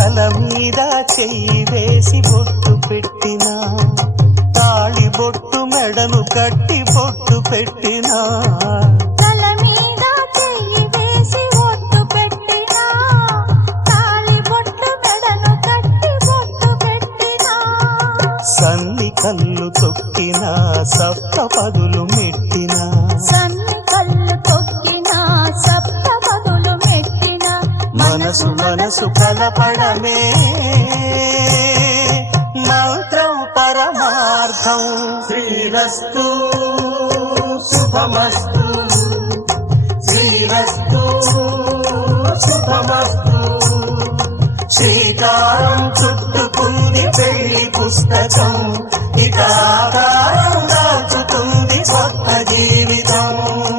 తల మీద చెయ్యి వేసి బొట్టు పెట్టినా, తాళి బొట్టు మెడను కట్టి బొట్టు పెట్టినా, తల మీద చెయ్యి వేసి బొట్టు పెట్టినా, తాళి బొట్టు మెడను కట్టి బొట్టు పెట్టినా, సన్ని కళ్ళు తొక్కినా సప్త పదులు మెట్టినా, సన్ని కళ్ళు తొక్కినా సప్త పదులు మెట్టినా, మనసు మనసు కలపడమే మంత్రం పరమార్థం. శ్రీరస్తు శుభమస్తు, శ్రీరస్తు శుభమస్తు. శ్రీకారం చుట్టుకుంది పెళ్లి పుస్తకం, ఇక ఆకారం దాచుతుంది కొత్త జీవితం.